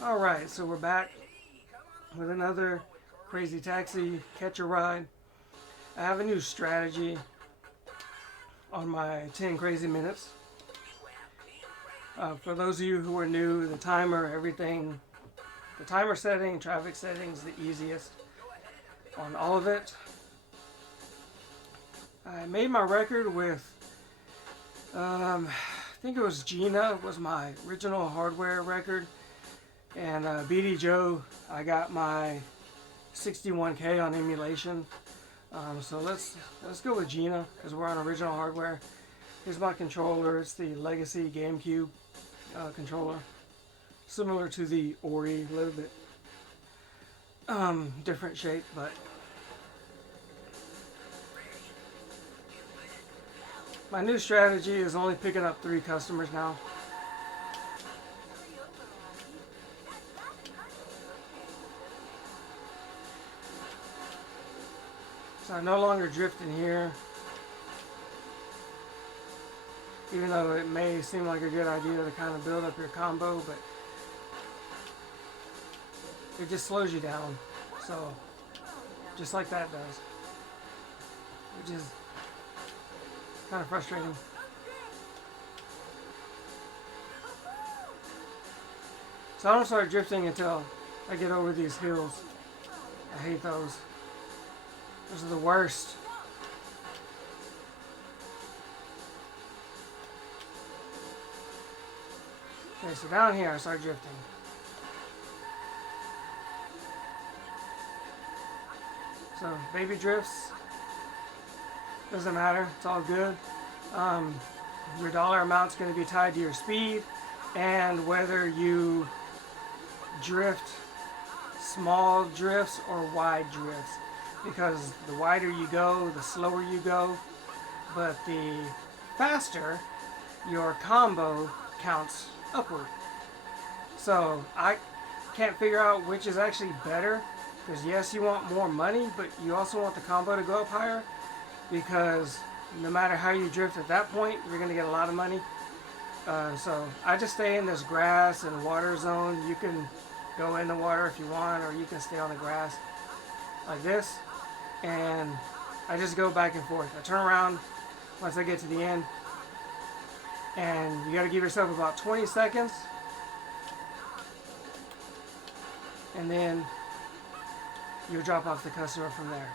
Alright, so we're back with another Crazy Taxi Catch a Ride. I have a new strategy on my 10 Crazy Minutes. For those of you who are new, the timer, everything, the timer setting, traffic settings, the easiest on all of it. I made my record with, I think it was GENA, was my original hardware record. And BD Joe, I got my 61K on emulation. So let's go with GENA because we're on original hardware. Here's my controller. It's the Legacy GameCube controller, similar to the Hori, a little bit different shape, but my new strategy is only picking up 3 customers now. So I'm no longer drifting here, even though it may seem like a good idea to kind of build up your combo, but it just slows you down. So just like that does, which is kind of frustrating. So I don't start drifting until I get over these hills. I hate those. Those are the worst. Okay, so down here I start drifting. So baby drifts, doesn't matter, it's all good. Your dollar amount's going to be tied to your speed and whether you drift small drifts or wide drifts. Because the wider you go, the slower you go, but the faster your combo counts upward. So I can't figure out which is actually better, because yes, you want more money, but you also want the combo to go up higher, because no matter how you drift at that point, you're going to get a lot of money. So I just stay in this grass and water zone. You can go in the water if you want, or you can stay on the grass like this. And I just go back and forth. I turn around once I get to the end, and you got to give yourself about 20 seconds, and then you'll drop off the customer from there.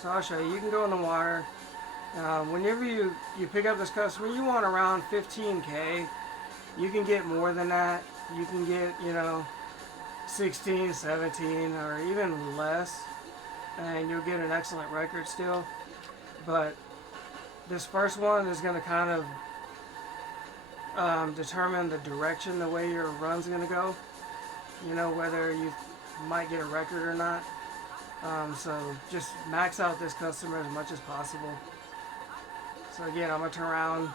So I'll show you. You can go in the water. Whenever you pick up this customer, you want around 15K. You can get more than that. You can get, 16, 17, or even less, and you'll get an excellent record still. But this first one is going to kind of determine the direction the way your run's going to go, whether you might get a record or not. So just max out this customer as much as possible. So again, I'm going to turn around,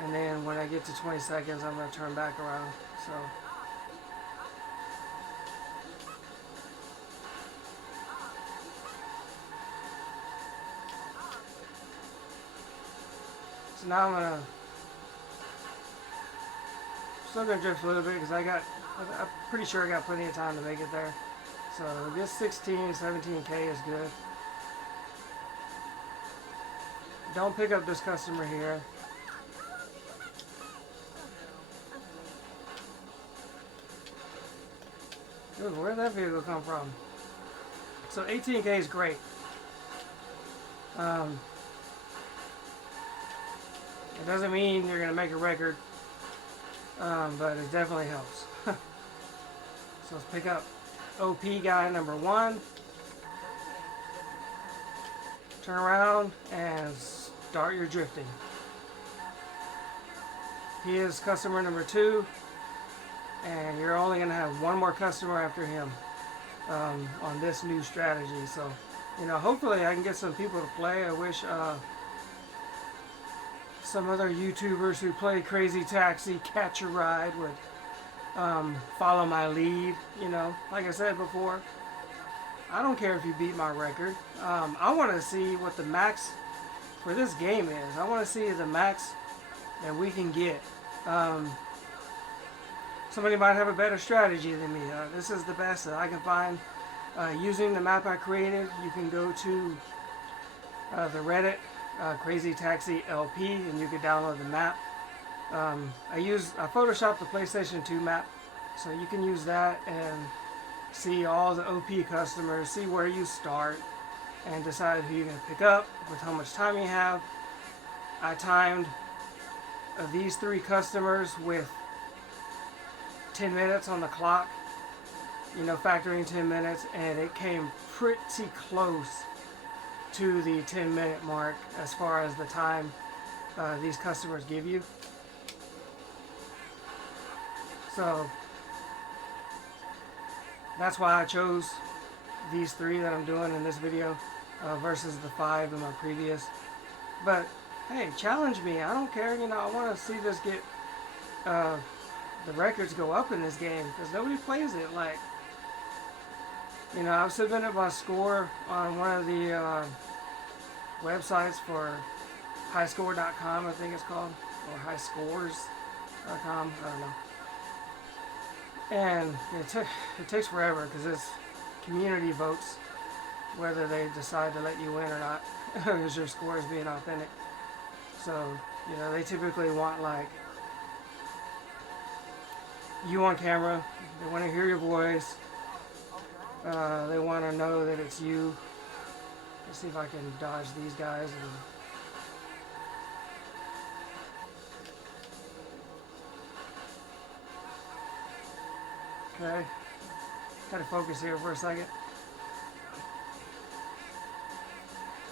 and then when I get to 20 seconds I'm going to turn back around. So now I'm still gonna drift a little bit because I'm pretty sure I got plenty of time to make it there. So this 16, 17K is good. Don't pick up this customer here. Dude, where did that vehicle come from? So 18K is great. It doesn't mean you're going to make a record, but it definitely helps. So let's pick up OP guy number 1. Turn around and start your drifting. He is customer number 2, and you're only going to have one more customer after him on this new strategy. So, hopefully I can get some people to play. I wish some other YouTubers who play Crazy Taxi Catch a Ride would follow my lead. Like I said before, I don't care if you beat my record. I want to see what the max for this game is. I want to see the max that we can get. somebody might have a better strategy than me. This is the best that I can find. Using the map I created, you can go to the Reddit Crazy Taxi LP and you can download the map. I photoshopped the PlayStation 2 map, so you can use that and see all the OP customers, see where you start, and decide who you're going to pick up with how much time you have. I timed these 3 customers with 10 minutes on the clock, you know, factoring 10 minutes, and it came pretty close to the 10-minute mark as far as the time these customers give you. So that's why I chose these 3 that I'm doing in this video versus the 5 in my previous. But hey, challenge me. I don't care. You know, I want to see this get the records go up in this game because nobody plays it. Like, you know, I've submitted my score on one of the websites for highscore.com, I think it's called, or highscores.com. I don't know. And it takes forever because it's community votes whether they decide to let you win or not because your score is being authentic. So, you know, they typically want like you on camera, they want to hear your voice, they want to know that it's you. Let's see if I can dodge these guys. Okay, gotta focus here for a second.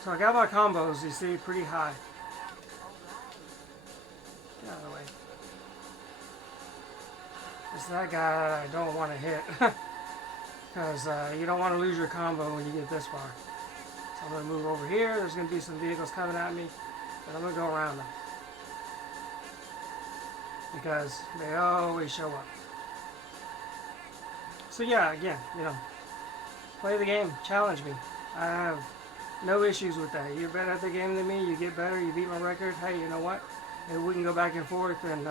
So I got my combos, you see, pretty high. Get out of the way. It's that guy that I don't want to hit. Because you don't want to lose your combo when you get this far. So I'm going to move over here. There's going to be some vehicles coming at me. But I'm going to go around them. Because they always show up. So yeah, again, you know, play the game. Challenge me. I have no issues with that. You're better at the game than me. You get better. You beat my record. Hey, you know what? Maybe we can go back and forth and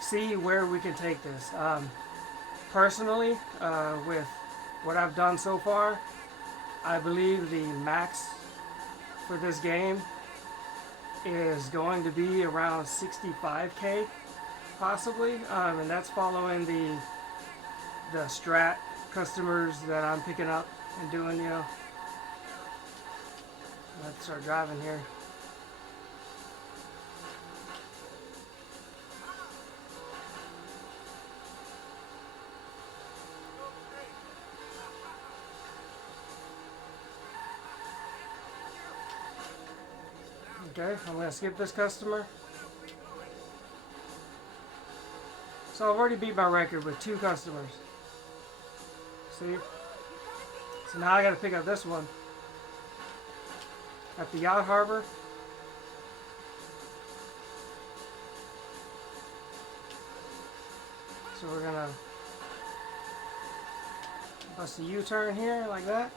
see where we can take this. Personally, with what I've done so far, I believe the max for this game is going to be around 65K, possibly, and that's following the strat customers that I'm picking up and doing, you know. Let's start driving here. Okay, I'm going to skip this customer. So I've already beat my record with 2 customers. See? So now I got to pick up this one at the yacht harbor. So we're going to bust a U-turn here like that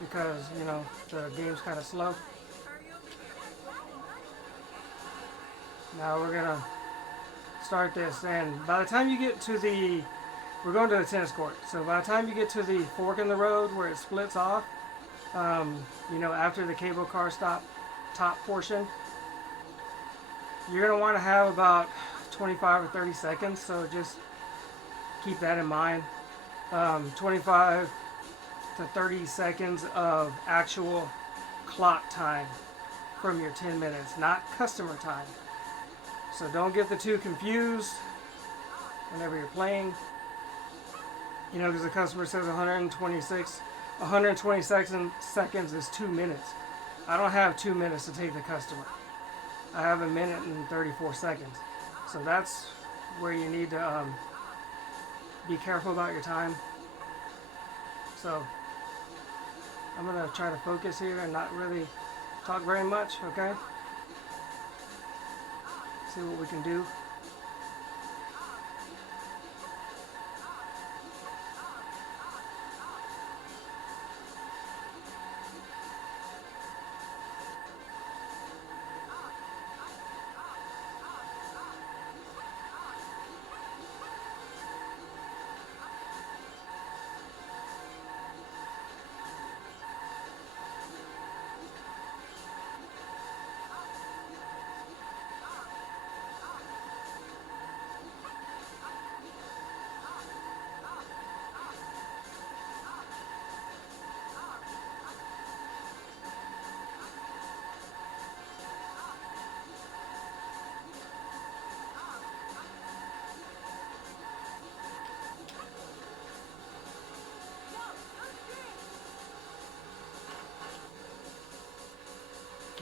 because, you know, the game's kind of slow. Now we're going to start this, and by the time you get to we're going to the tennis court, so by the time you get to the fork in the road where it splits off, you know, after the cable car stop top portion, you're going to want to have about 25 or 30 seconds, so just keep that in mind. 25 to 30 seconds of actual clock time from your 10 minutes, not customer time. So don't get the two confused whenever you're playing. You know, because the customer says 120 seconds is 2 minutes. I don't have 2 minutes to take the customer. I have 1 minute and 34 seconds. So that's where you need to be careful about your time. So I'm going to try to focus here and not really talk very much, okay? See what we can do.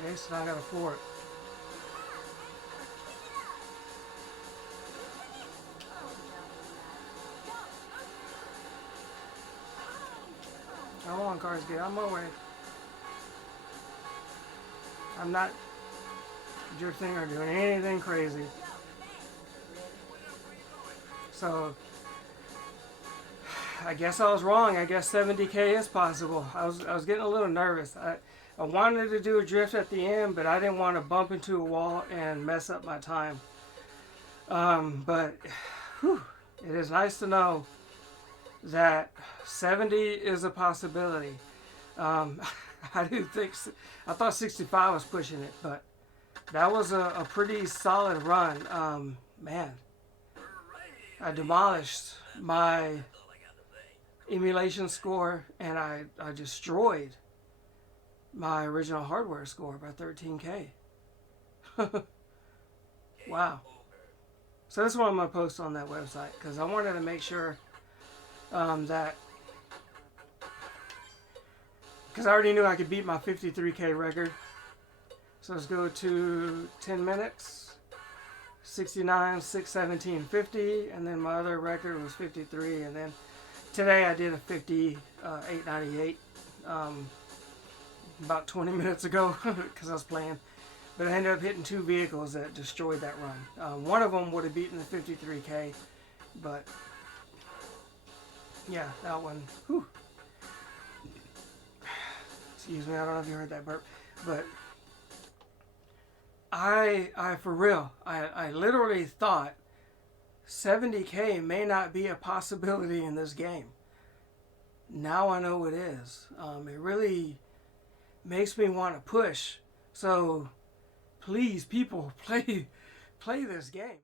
Okay, so now I gotta floor it. Come on, cars, get out of my way. I'm not drifting or doing anything crazy. So, I guess I was wrong. I guess 70K is possible. I was getting a little nervous. I wanted to do a drift at the end, but I didn't want to bump into a wall and mess up my time. But whew, it is nice to know that 70 is a possibility. I thought 65 was pushing it, but that was a pretty solid run. Man, I demolished my emulation score, and I destroyed my original hardware score by 13K. Wow. So this is what I'm going to post on that website, because I wanted to make sure that, because I already knew I could beat my 53K record. So let's go to 10 minutes, 69, 6, 17, 50, and then my other record was 53, and then today I did a 50, 898, about 20 minutes ago, because I was playing. But I ended up hitting 2 vehicles that destroyed that run. One of them would have beaten the 53K, but yeah, that one, whew. Excuse me, I don't know if you heard that burp, but I for real, I literally thought 70K may not be a possibility in this game. Now I know it is. It really makes me want to push. So please, people, play this game.